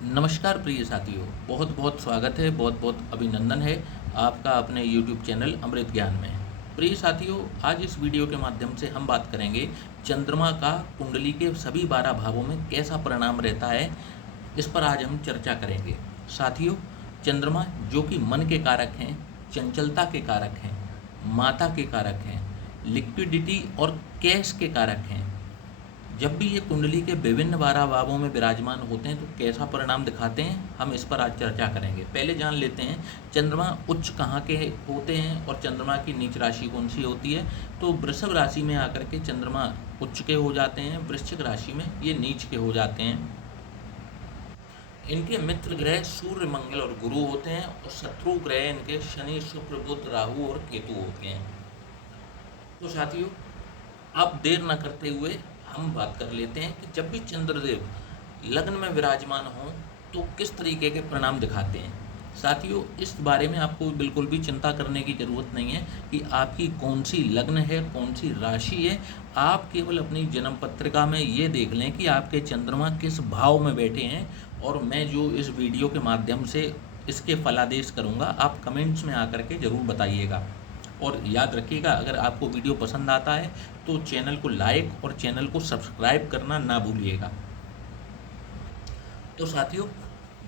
नमस्कार प्रिय साथियों, बहुत बहुत स्वागत है, बहुत बहुत अभिनंदन है आपका अपने YouTube चैनल अमृत ज्ञान में। प्रिय साथियों, आज इस वीडियो के माध्यम से हम बात करेंगे चंद्रमा का कुंडली के सभी 12 भावों में कैसा परिणाम रहता है, इस पर आज हम चर्चा करेंगे। साथियों, चंद्रमा जो कि मन के कारक हैं, चंचलता के कारक हैं, माता के कारक हैं, लिक्विडिटी और कैश के कारक हैं, जब भी ये कुंडली के विभिन्न 12 भावों में विराजमान होते हैं तो कैसा परिणाम दिखाते हैं, हम इस पर आज चर्चा करेंगे। पहले जान लेते हैं चंद्रमा उच्च कहाँ के होते हैं और चंद्रमा की नीच राशि कौन सी होती है। तो वृषभ राशि में आकर के चंद्रमा उच्च के हो जाते हैं, वृश्चिक राशि में ये नीच के हो जाते हैं। इनके मित्र ग्रह सूर्य, मंगल और गुरु होते हैं और शत्रु ग्रह इनके शनि, शुक्र, बुध, राहु और केतु होते हैं। तो साथियों, अब देर न करते हुए हम बात कर लेते हैं कि जब भी चंद्रदेव लग्न में विराजमान हों तो किस तरीके के परिणाम दिखाते हैं। साथियों, इस बारे में आपको बिल्कुल भी चिंता करने की ज़रूरत नहीं है कि आपकी कौन सी लग्न है, कौन सी राशि है। आप केवल अपनी जन्म पत्रिका में ये देख लें कि आपके चंद्रमा किस भाव में बैठे हैं, और मैं जो इस वीडियो के माध्यम से इसके फलादेश करूँगा, आप कमेंट्स में आकर के ज़रूर बताइएगा। और याद रखिएगा, अगर आपको वीडियो पसंद आता है तो चैनल को लाइक और चैनल को सब्सक्राइब करना ना भूलिएगा। तो साथियों,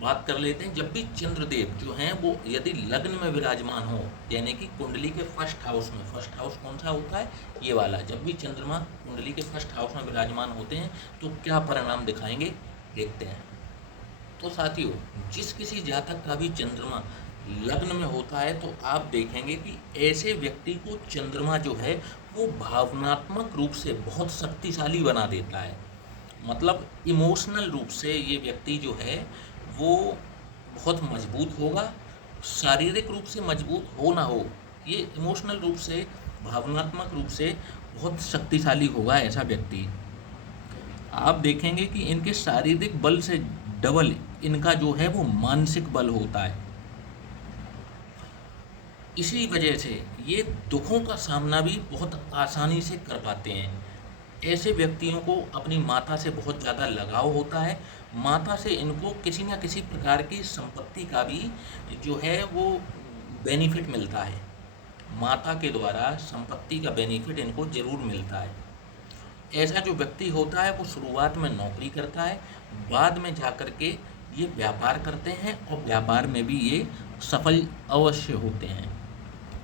बात कर लेते हैं, जब भी चंद्रदेव जो हैं वो यदि लग्न में विराजमान हो, यानी कि कुंडली के फर्स्ट हाउस में, फर्स्ट हाउस कौन सा होता है, ये वाला, जब भी चंद्रमा कुंडली के फर्स्ट हाउस में विराजमान होते हैं तो क्या परिणाम दिखाएंगे, देखते हैं। तो साथियों, जिस किसी जातक का भी चंद्रमा लग्न में होता है तो आप देखेंगे कि ऐसे व्यक्ति को चंद्रमा जो है वो भावनात्मक रूप से बहुत शक्तिशाली बना देता है। मतलब इमोशनल रूप से ये व्यक्ति जो है वो बहुत मजबूत होगा। शारीरिक रूप से मजबूत हो ना हो, ये इमोशनल रूप से, भावनात्मक रूप से बहुत शक्तिशाली होगा ऐसा व्यक्ति। आप देखेंगे कि इनके शारीरिक बल से डबल इनका जो है वो मानसिक बल होता है। इसी वजह से ये दुखों का सामना भी बहुत आसानी से कर पाते हैं। ऐसे व्यक्तियों को अपनी माता से बहुत ज़्यादा लगाव होता है। माता से इनको किसी न किसी प्रकार की संपत्ति का भी जो है वो बेनिफिट मिलता है। माता के द्वारा संपत्ति का बेनिफिट इनको ज़रूर मिलता है। ऐसा जो व्यक्ति होता है वो शुरुआत में नौकरी करता है, बाद में जाकर के ये व्यापार करते हैं और व्यापार में भी ये सफल अवश्य होते हैं।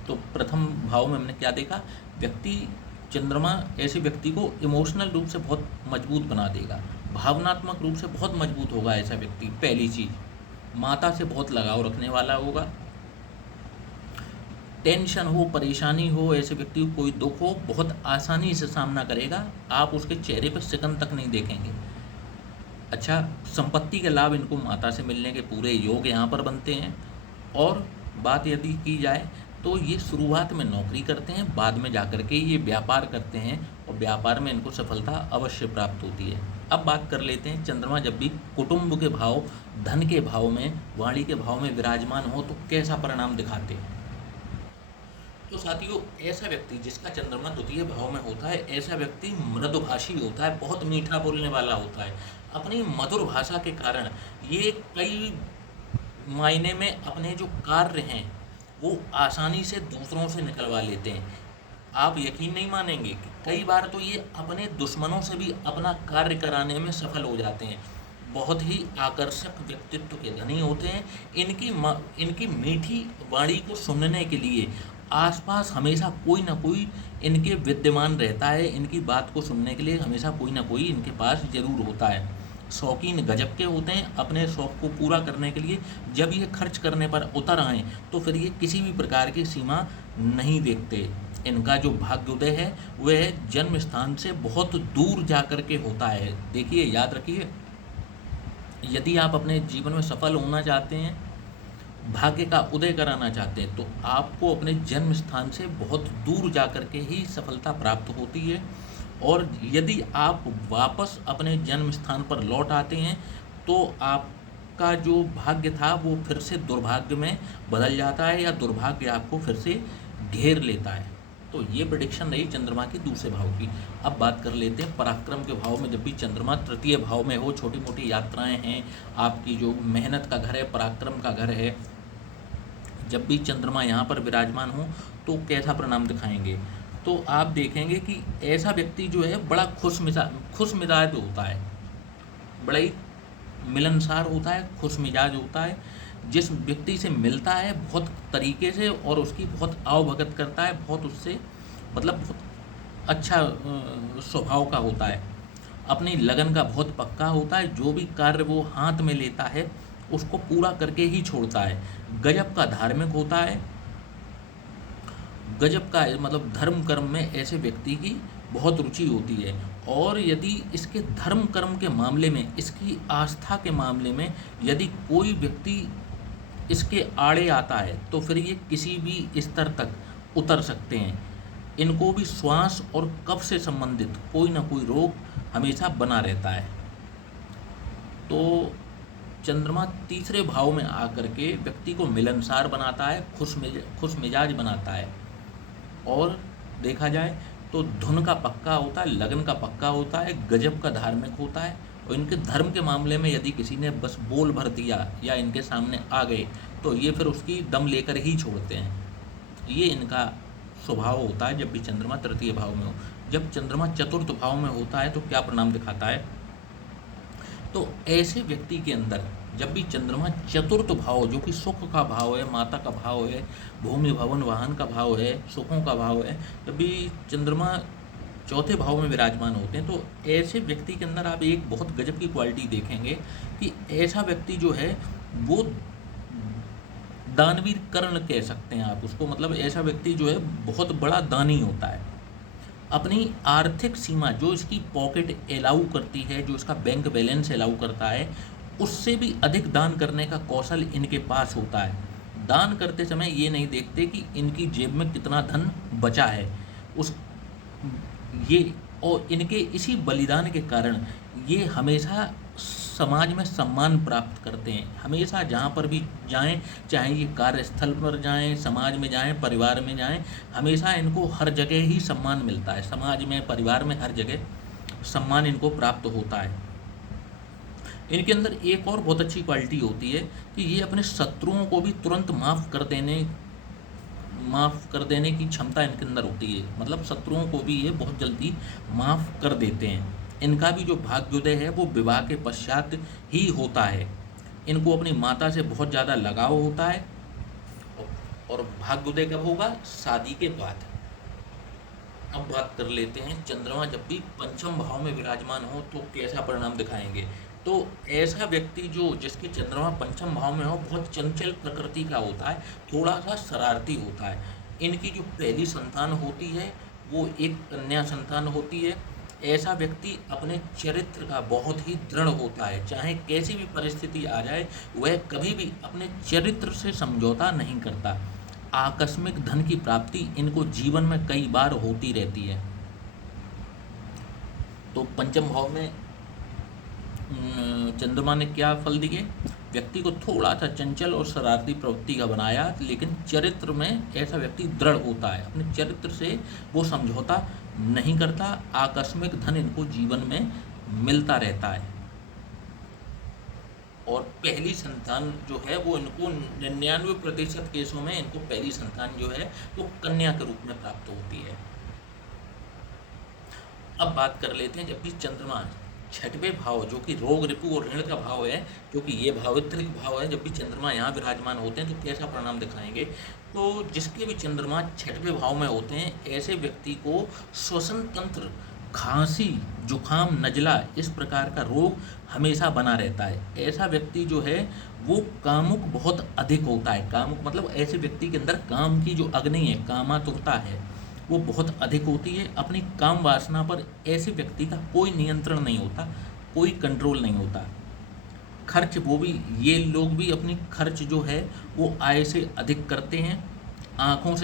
तो प्रथम भाव में हमने क्या देखा, व्यक्ति चंद्रमा ऐसे व्यक्ति को इमोशनल रूप से बहुत मजबूत बना देगा, भावनात्मक रूप से बहुत मजबूत होगा ऐसा व्यक्ति। पहली चीज़, माता से बहुत लगाव रखने वाला होगा। टेंशन हो, परेशानी हो, ऐसे व्यक्ति को कोई दुख हो, बहुत आसानी से सामना करेगा। आप उसके चेहरे पर सिकन तक नहीं देखेंगे। अच्छा, संपत्ति के लाभ इनको माता से मिलने के पूरे योग यहाँ पर बनते हैं। और बात यदि की जाए तो ये शुरुआत में नौकरी करते हैं, बाद में जाकर के ये व्यापार करते हैं और व्यापार में इनको सफलता अवश्य प्राप्त होती है। अब बात कर लेते हैं, चंद्रमा जब भी कुटुंब के भाव, धन के भाव में, वाणी के भाव में विराजमान हो तो कैसा परिणाम दिखाते हैं। तो साथियों, ऐसा व्यक्ति जिसका चंद्रमा द्वितीय भाव में होता है, ऐसा व्यक्ति मृदुभाषी होता है, बहुत मीठा बोलने वाला होता है। अपनी मधुर भाषा के कारण ये कई मायने में अपने जो कार्य हैं वो आसानी से दूसरों से निकलवा लेते हैं। आप यकीन नहीं मानेंगे कि कई बार तो ये अपने दुश्मनों से भी अपना कार्य कराने में सफल हो जाते हैं। बहुत ही आकर्षक व्यक्तित्व के धनी होते हैं। इनकी मीठी वाणी को सुनने के लिए आसपास हमेशा कोई ना कोई इनके विद्यमान रहता है। इनकी बात को सुनने के लिए हमेशा कोई ना कोई इनके पास ज़रूर होता है। शौकीन गजब के होते हैं। अपने शौक़ को पूरा करने के लिए जब ये खर्च करने पर उतर आएँ तो फिर ये किसी भी प्रकार की सीमा नहीं देखते। इनका जो भाग्योदय है वह जन्म स्थान से बहुत दूर जा कर के होता है। देखिए, याद रखिए, यदि आप अपने जीवन में सफल होना चाहते हैं, भाग्य का उदय कराना चाहते हैं, तो आपको अपने जन्म स्थान से बहुत दूर जा कर के ही सफलता प्राप्त होती है। और यदि आप वापस अपने जन्म स्थान पर लौट आते हैं तो आपका जो भाग्य था वो फिर से दुर्भाग्य में बदल जाता है, या दुर्भाग्य आपको फिर से घेर लेता है। तो ये प्रेडिक्शन रही चंद्रमा के दूसरे भाव की। अब बात कर लेते हैं पराक्रम के भाव में। जब भी चंद्रमा तृतीय भाव में हो, छोटी मोटी यात्राएं हैं, आपकी जो मेहनत का घर है, पराक्रम का घर है, जब भी चंद्रमा यहाँ पर विराजमान हो तो कैसा परिणाम दिखाएंगे? तो आप देखेंगे कि ऐसा व्यक्ति जो है बड़ा खुश मिजाज होता है, बड़ा ही मिलनसार होता है, खुश मिजाज होता है। जिस व्यक्ति से मिलता है बहुत तरीके से और उसकी बहुत आवभगत करता है, बहुत उससे मतलब बहुत अच्छा स्वभाव का होता है, अपनी लगन का बहुत पक्का होता है, जो भी कार्य वो हाथ में लेता है उसको पूरा करके ही छोड़ता है। गजब का धार्मिक होता है, गजब का मतलब धर्म कर्म में ऐसे व्यक्ति की बहुत रुचि होती है। और यदि इसके धर्म कर्म के मामले में, इसकी आस्था के मामले में यदि कोई व्यक्ति इसके आड़े आता है तो फिर ये किसी भी स्तर तक उतर सकते हैं। इनको भी श्वास और कफ से संबंधित कोई ना कोई रोग हमेशा बना रहता है। तो चंद्रमा तीसरे भाव में आकर के व्यक्ति को मिलनसार बनाता है, खुश मिजाज बनाता है। और देखा जाए तो धुन का पक्का होता है, लगन का पक्का होता है, गजब का धार्मिक होता है। और इनके धर्म के मामले में यदि किसी ने बस बोल भर दिया या इनके सामने आ गए तो ये फिर उसकी दम लेकर ही छोड़ते हैं। ये इनका स्वभाव होता है जब भी चंद्रमा तृतीय भाव में हो। जब चंद्रमा चतुर्थ भाव में होता है तो क्या परिणाम दिखाता है? तो ऐसे व्यक्ति के अंदर जब भी चंद्रमा चतुर्थ भाव, जो कि सुख का भाव है, माता का भाव है, भूमि भवन वाहन का भाव है, सुखों का भाव है, जब भी चंद्रमा चौथे भाव में विराजमान होते हैं तो ऐसे व्यक्ति के अंदर आप एक बहुत गजब की क्वालिटी देखेंगे कि ऐसा व्यक्ति जो है वो दानवीर कर्ण कह सकते हैं आप उसको। मतलब ऐसा व्यक्ति जो है बहुत बड़ा दानी होता है। अपनी आर्थिक सीमा जो इसकी पॉकेट अलाउ करती है, जो इसका बैंक बैलेंस अलाउ करता है, उससे भी अधिक दान करने का कौशल इनके पास होता है। दान करते समय ये नहीं देखते कि इनकी जेब में कितना धन बचा है, उस ये और इनके इसी बलिदान के कारण ये हमेशा समाज में सम्मान प्राप्त करते हैं। हमेशा जहाँ पर भी जाएं, चाहे ये कार्यस्थल पर जाएं, समाज में जाएं, परिवार में जाएं, हमेशा इनको हर जगह ही सम्मान मिलता है। समाज में, परिवार में, हर जगह सम्मान इनको प्राप्त होता है। इनके अंदर एक और बहुत अच्छी क्वालिटी होती है कि ये अपने शत्रुओं को भी तुरंत माफ़ कर देने की क्षमता इनके अंदर होती है। मतलब शत्रुओं को भी ये बहुत जल्दी माफ़ कर देते हैं। इनका भी जो भाग्योदय है वो विवाह के पश्चात ही होता है। इनको अपनी माता से बहुत ज़्यादा लगाव होता है। और भाग्योदय कब होगा? शादी के बाद। अब बात कर लेते हैं चंद्रमा जब भी पंचम भाव में विराजमान हो तो कैसा परिणाम दिखाएंगे। तो ऐसा व्यक्ति जो जिसके चंद्रमा पंचम भाव में हो बहुत चंचल प्रकृति का होता है, थोड़ा सा शरारती होता है। इनकी जो पहली संतान होती है वो एक कन्या संतान होती है। ऐसा व्यक्ति अपने चरित्र का बहुत ही दृढ़ होता है, चाहे कैसी भी परिस्थिति आ जाए वह कभी भी अपने चरित्र से समझौता नहीं करता। आकस्मिक धन की प्राप्ति इनको जीवन में कई बार होती रहती है। तो पंचम भाव में चंद्रमा ने क्या फल दिए? व्यक्ति को थोड़ा सा चंचल और शरारती प्रवृत्ति का बनाया, लेकिन चरित्र में ऐसा व्यक्ति दृढ़ होता है, अपने चरित्र से वो समझौता नहीं करता। आकस्मिक धन इनको जीवन में मिलता रहता है। और पहली संतान जो है वो इनको 99% केसों में इनको पहली संतान जो है वो कन्या के रूप में प्राप्त होती है। अब बात कर लेते हैं जब भी चंद्रमा छठवें भाव जो कि रोग रिपु और ऋण का भाव है, क्योंकि ये भावित्रिक भाव है, जब भी चंद्रमा यहाँ विराजमान होते हैं तो कैसा परिणाम दिखाएंगे। तो जिसके भी चंद्रमा छठवें भाव में होते हैं ऐसे व्यक्ति को श्वसन तंत्र, खांसी, जुखाम, नजला इस प्रकार का रोग हमेशा बना रहता है। ऐसा व्यक्ति जो है वो कामुक बहुत अधिक होता है। कामुक मतलब ऐसे व्यक्ति के अंदर काम की जो अग्नि है, कामातुरता है, वो बहुत अधिक होती है। अपनी काम वासना पर ऐसे व्यक्ति का कोई नियंत्रण नहीं होता, कोई कंट्रोल नहीं होता। खर्च वो भी, ये लोग भी अपनी खर्च जो है वो आय से अधिक करते हैं। आँखों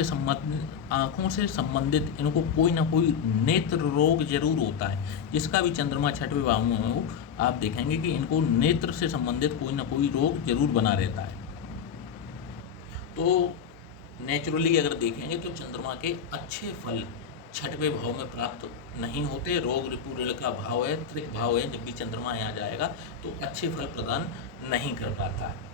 से संबंधित इनको कोई ना कोई नेत्र रोग जरूर होता है। जिसका भी चंद्रमा छठवें भाव में हो आप देखेंगे कि इनको नेत्र से संबंधित कोई ना कोई रोग जरूर बना रहता है। तो नेचुरली अगर देखेंगे तो चंद्रमा के अच्छे फल छठवें भाव में प्राप्त नहीं होते। रोग रिपुरेल का भाव है, त्रिक भाव है, जब भी चंद्रमा यहाँ जाएगा तो अच्छे फल प्रदान नहीं कर पाता है।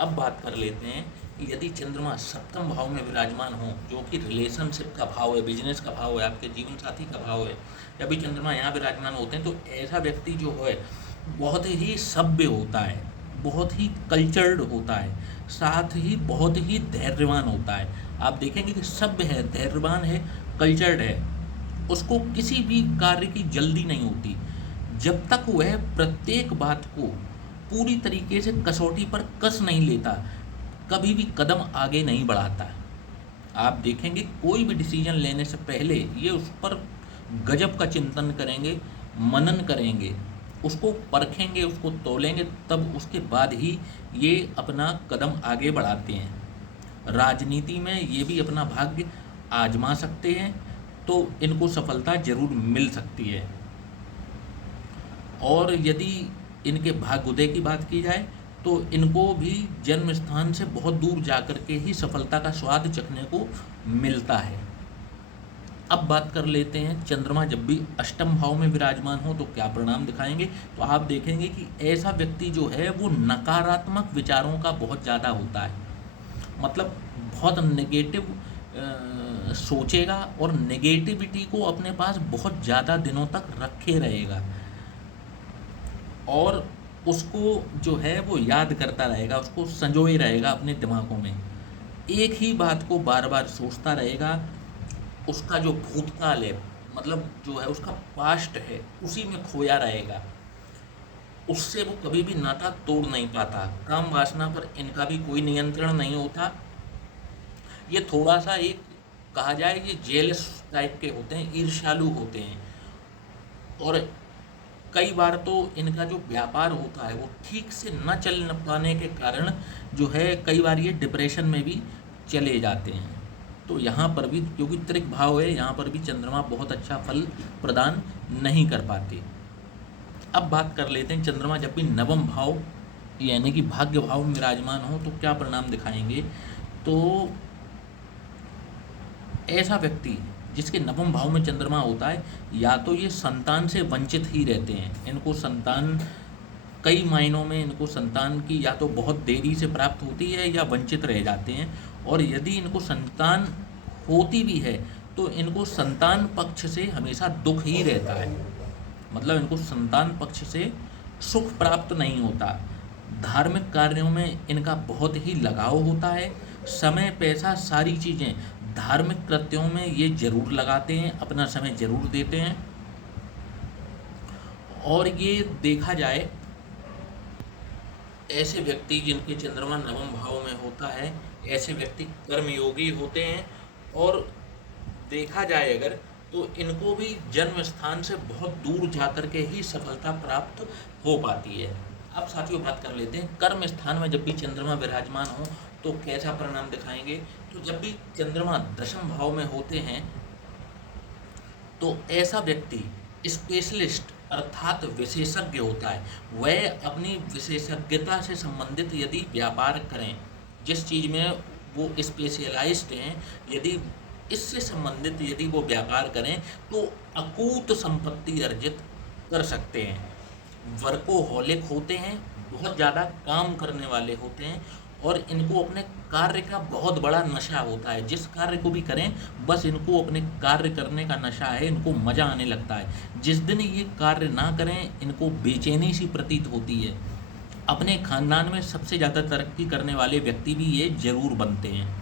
अब बात कर लेते हैं कि यदि चंद्रमा सप्तम भाव में विराजमान हो, जो कि रिलेशनशिप का भाव है, बिजनेस का भाव है, आपके जीवन साथी का भाव है, जब भी चंद्रमा यहाँ विराजमान होते हैं तो ऐसा व्यक्ति जो है बहुत ही सभ्य होता है, बहुत ही कल्चर्ड होता है, साथ ही बहुत ही धैर्यवान होता है। आप देखेंगे कि सभ्य है, धैर्यवान है, कल्चर्ड है, उसको किसी भी कार्य की जल्दी नहीं होती जब तक वह प्रत्येक बात को पूरी तरीके से कसौटी पर कस नहीं लेता, कभी भी कदम आगे नहीं बढ़ाता। आप देखेंगे कोई भी डिसीजन लेने से पहले ये उस पर गजब का चिंतन करेंगे, मनन करेंगे, उसको परखेंगे, उसको तोलेंगे, तब उसके बाद ही ये अपना कदम आगे बढ़ाते हैं। राजनीति में ये भी अपना भाग्य आजमा सकते हैं, तो इनको सफलता जरूर मिल सकती है। और यदि इनके भाग्योदय की बात की जाए तो इनको भी जन्म स्थान से बहुत दूर जाकर के ही सफलता का स्वाद चखने को मिलता है। अब बात कर लेते हैं चंद्रमा जब भी अष्टम भाव में विराजमान हो तो क्या परिणाम दिखाएंगे। तो आप देखेंगे कि ऐसा व्यक्ति जो है वो नकारात्मक विचारों का बहुत ज़्यादा होता है, मतलब बहुत नेगेटिव सोचेगा और नेगेटिविटी को अपने पास बहुत ज़्यादा दिनों तक रखे रहेगा और उसको जो है वो याद करता रहेगा, उसको संजोए रहेगा अपने दिमागों में, एक ही बात को बार बार सोचता रहेगा। उसका जो भूतकाल है, मतलब जो है उसका पास्ट है, उसी में खोया रहेगा, उससे वो कभी भी नाता तोड़ नहीं पाता। काम वासना पर इनका भी कोई नियंत्रण नहीं होता। ये थोड़ा सा एक कहा जाए ये जेलस टाइप के होते हैं, ईर्ष्यालु होते हैं, और कई बार तो इनका जो व्यापार होता है वो ठीक से न चल पाने के कारण जो है कई बार ये डिप्रेशन में भी चले जाते हैं। तो यहाँ पर भी क्योंकि त्रिक भाव है, यहाँ पर भी चंद्रमा बहुत अच्छा फल प्रदान नहीं कर पाते। अब बात कर लेते हैं चंद्रमा जब भी नवम भाव यानी कि भाग्य भाव में विराजमान हो तो क्या परिणाम दिखाएंगे। तो ऐसा व्यक्ति जिसके नवम भाव में चंद्रमा होता है, या तो ये संतान से वंचित ही रहते हैं, इनको संतान कई मायनों में इनको संतान की या तो बहुत देरी से प्राप्त होती है या वंचित रह जाते हैं, और यदि इनको संतान होती भी है तो इनको संतान पक्ष से हमेशा दुख ही रहता है, मतलब इनको संतान पक्ष से सुख प्राप्त नहीं होता। धार्मिक कार्यों में इनका बहुत ही लगाव होता है, समय पैसा सारी चीज़ें धार्मिक कृत्यों में ये जरूर लगाते हैं, अपना समय जरूर देते हैं। और ये देखा जाए ऐसे व्यक्ति जिनके चंद्रमा नवम भाव में होता है, ऐसे व्यक्ति कर्मयोगी होते हैं, और देखा जाए अगर तो इनको भी जन्म स्थान से बहुत दूर जाकर के ही सफलता प्राप्त हो पाती है। अब साथियों बात कर लेते हैं कर्म स्थान में जब भी चंद्रमा विराजमान हो तो कैसा परिणाम दिखाएंगे। तो जब भी चंद्रमा दशम भाव में होते हैं तो ऐसा व्यक्ति स्पेशलिस्ट अर्थात विशेषज्ञ होता है। वह अपनी विशेषज्ञता से संबंधित यदि व्यापार करें, जिस चीज़ में वो स्पेशलाइज्ड हैं, यदि इससे संबंधित यदि वो व्यापार करें तो अकूत संपत्ति अर्जित कर सकते हैं। वर्कोहॉलिक होते हैं, बहुत ज़्यादा काम करने वाले होते हैं, और इनको अपने कार्य का बहुत बड़ा नशा होता है। जिस कार्य को भी करें बस इनको अपने कार्य करने का नशा है, इनको मज़ा आने लगता है। जिस दिन ये कार्य ना करें इनको बेचैनी सी प्रतीत होती है। अपने खानदान में सबसे ज़्यादा तरक्की करने वाले व्यक्ति भी ये जरूर बनते हैं।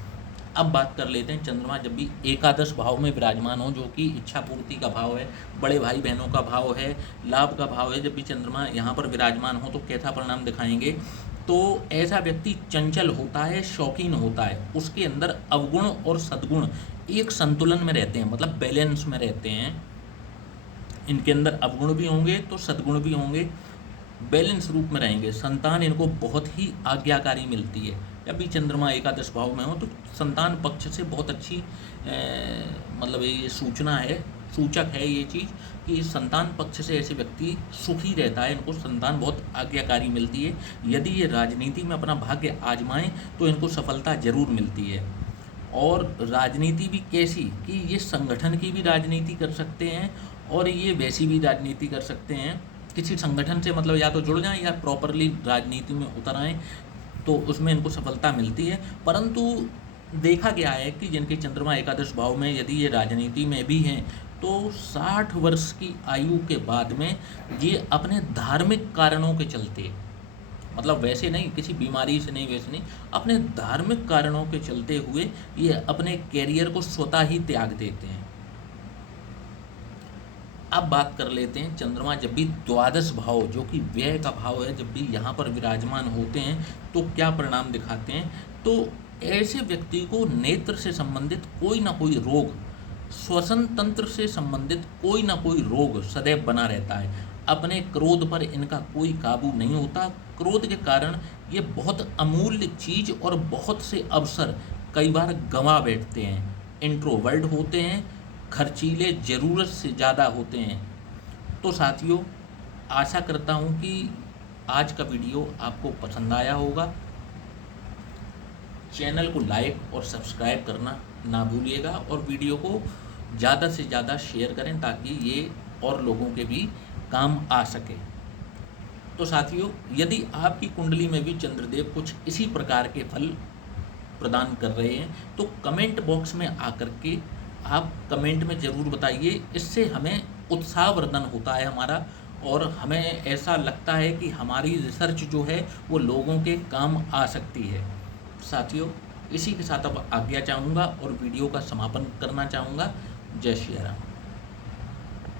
अब बात कर लेते हैं चंद्रमा जब भी एकादश भाव में विराजमान हो, जो कि इच्छा पूर्ति का भाव है, बड़े भाई बहनों का भाव है, लाभ का भाव है। जब भी चंद्रमा यहाँ पर विराजमान हो तो कैसा परिणाम दिखाएंगे। तो ऐसा व्यक्ति चंचल होता है, शौकीन होता है, उसके अंदर अवगुण और सद्गुण एक संतुलन में रहते हैं, मतलब बैलेंस में रहते हैं। इनके अंदर अवगुण भी होंगे तो सद्गुण भी होंगे, बैलेंस रूप में रहेंगे। संतान इनको बहुत ही आज्ञाकारी मिलती है। जब भी चंद्रमा एकादश भाव में हो तो संतान पक्ष से बहुत अच्छी मतलब ये सूचना है, सूचक है ये चीज़ कि संतान पक्ष से ऐसे व्यक्ति सुखी रहता है, इनको संतान बहुत आज्ञाकारी मिलती है। यदि ये राजनीति में अपना भाग्य आजमाएं तो इनको सफलता जरूर मिलती है। और राजनीति भी कैसी कि ये संगठन की भी राजनीति कर सकते हैं और ये वैसी भी राजनीति कर सकते हैं। किसी संगठन से मतलब या तो जुड़ जाएं या प्रॉपरली राजनीति में उतर आएँ, तो उसमें इनको सफलता मिलती है। परंतु देखा गया है कि जिनके चंद्रमा एकादश भाव में यदि ये राजनीति में भी हैं, तो 60 वर्ष की आयु के बाद में ये अपने धार्मिक कारणों के चलते, मतलब वैसे नहीं, किसी बीमारी से नहीं, वैसे नहीं, अपने धार्मिक कारणों के चलते हुए ये अपने कैरियर को स्वतः ही त्याग देते हैं। अब बात कर लेते हैं, चंद्रमा जब भी द्वादश भाव जो कि व्यय का भाव है, जब भी यहाँ पर विराजमान होते हैं तो क्या परिणाम दिखाते हैं। तो ऐसे व्यक्ति को नेत्र से संबंधित कोई ना कोई रोग, श्वसन तंत्र से संबंधित कोई ना कोई रोग सदैव बना रहता है। अपने क्रोध पर इनका कोई काबू नहीं होता। क्रोध के कारण ये बहुत अमूल्य चीज़ और बहुत से अवसर कई बार गंवा बैठते हैं। इंट्रोवर्ट होते हैं, खर्चीले ज़रूरत से ज़्यादा होते हैं। तो साथियों, आशा करता हूँ कि आज का वीडियो आपको पसंद आया होगा। चैनल को लाइक और सब्सक्राइब करना ना भूलिएगा और वीडियो को ज़्यादा से ज़्यादा शेयर करें ताकि ये और लोगों के भी काम आ सके। तो साथियों, यदि आपकी कुंडली में भी चंद्रदेव कुछ इसी प्रकार के फल प्रदान कर रहे हैं तो कमेंट बॉक्स में आकर के आप कमेंट में ज़रूर बताइए। इससे हमें उत्साहवर्धन होता है हमारा, और हमें ऐसा लगता है कि हमारी रिसर्च जो है वो लोगों के काम आ सकती है। साथियों, इसी के साथ अब आज्ञा चाहूँगा और वीडियो का समापन करना चाहूँगा। जय श्री राम।